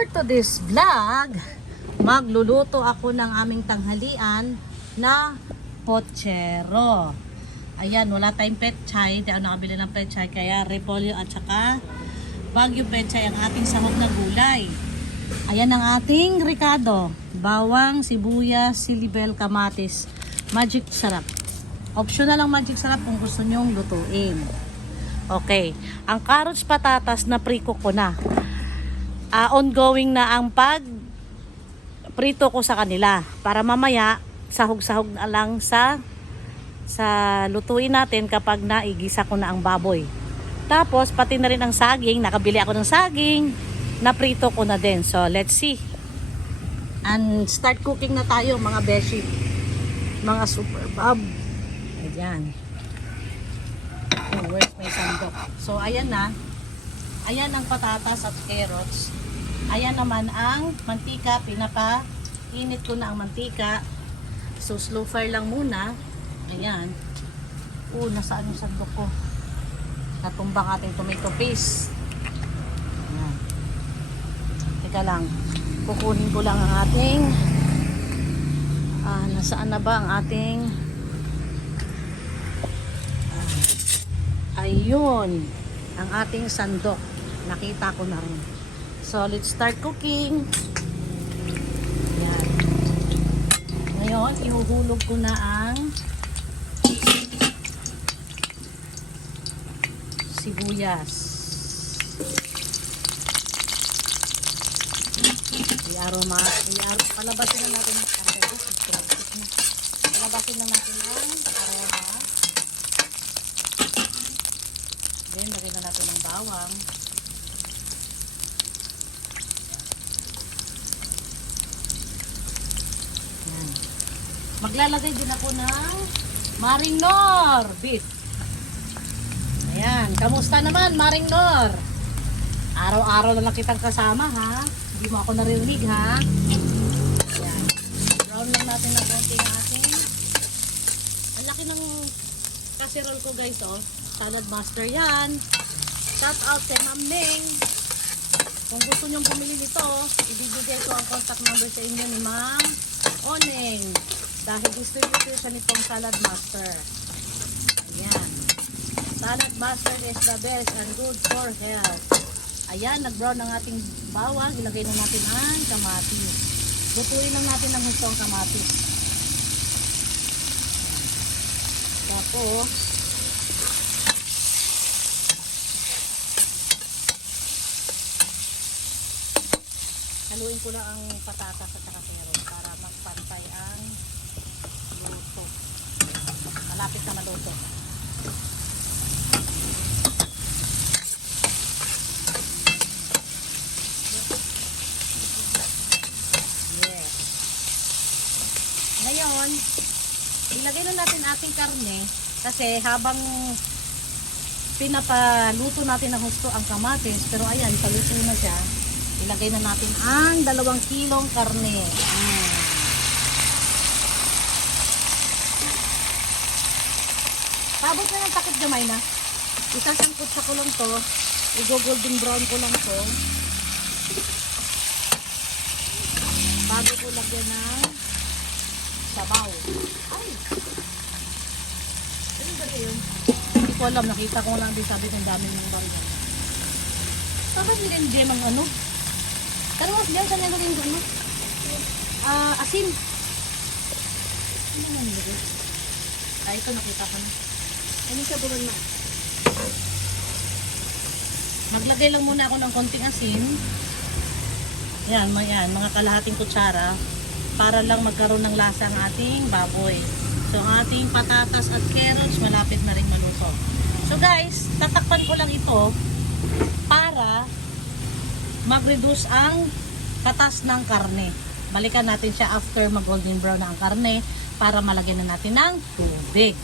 For today's vlog, magluluto ako ng aming tanghalian na pochero. Ayan, wala tayong petchay. Di ako nakabili ng petchay, kaya repolyo at saka Baguio petchay ang ating sahog na gulay. Ayan ang ating ricado. Bawang, sibuyas, silibel, kamatis. Magic sarap. Optional lang magic sarap kung gusto nyong lutuin. Okay. Ang carrots, patatas na pre-cook ko na. Ongoing na ang prito ko sa kanila para mamaya sahog-sahog na lang sa lutuin natin kapag naigisa ko na ang baboy. Tapos pati na rin ang saging, nakabili ako ng saging, na prito ko na din. So let's see. And start cooking na tayo mga beshi. Mga super bob. Ayan. Oh, where's my sandok? So ayan na. Ayan ang patatas at carrots. Ayan naman ang mantika. Pinapainit ko na ang mantika. So slow fire lang muna. Ayan. Nasaan yung sandok ko? Natumbang ating tomato paste. Ayan. Teka lang. Kukunin ko lang ang ating nasaan na ba ang ating ayun. Ang ating sandok. Nakita ko na rin. So, let's start cooking. Ayan. Ngayon, ihuhulog ko na ang sibuyas. Palabasin na natin ang palabasin na natin ang aroma. Then, lagyan na natin ang bawang. Ayan. Maglalagay din ako ng Maring Nor beef. Ayan. Kamusta naman, Maring Nor? Araw-araw na lang kitang kasama, ha? Hindi mo ako naririnig, ha? Ayan. Brown lang natin ng konti ng ating. Ang laki ng casserole ko, guys, oh. Salad master yan. Shout out kay Ma'am Ming. Kung gusto nyong bumili nito, ibibigay ko ang contact number sa inyo ni Ma'am Oneng. Dahil distributor siya nitong salad master. Ayan. Salad master is the best and good for health. Ayan, nag-brown ang ating bawang. Ilagay na natin ang kamatis. Lutuin lang natin ng gusto ang kamatis. Tapos, haluin ko lang ang patatas at saka carrots para magpantay ang luto. Malapit na maluto. Yes. Ngayon, ilagay na natin ating karne kasi habang pinapaluto natin ng husto ang kamatis, pero ayan, paluto na siya. Ilagay na natin ang 2 kilong karne. Sabot na yung takip gamay na. Isasangkot sa ko lang to. I-golden brown ko lang to. Bago ko lagyan ng sabaw. Ay! Ano ba yun? Hindi ko alam. Nakita ko lang din sabi ng dami ng baril. Saka nilin gem ang ano? Pero mas diyan sa nilagay ko, no? Asin. Ano nga nilagay? Ito nakita ko na. Ano siya buwan na? Maglagay lang muna ako ng konting asin. Yan, mga kalahating kutsara para lang magkaroon ng lasa ang ating baboy. So, ang ating patatas at carrots malapit na rin maluto. So, guys, tatakpan ko lang ito para mag-reduce ang katas ng karne. Balikan natin siya after mag-golden brown na ang karne para malagyan na natin ng tubig.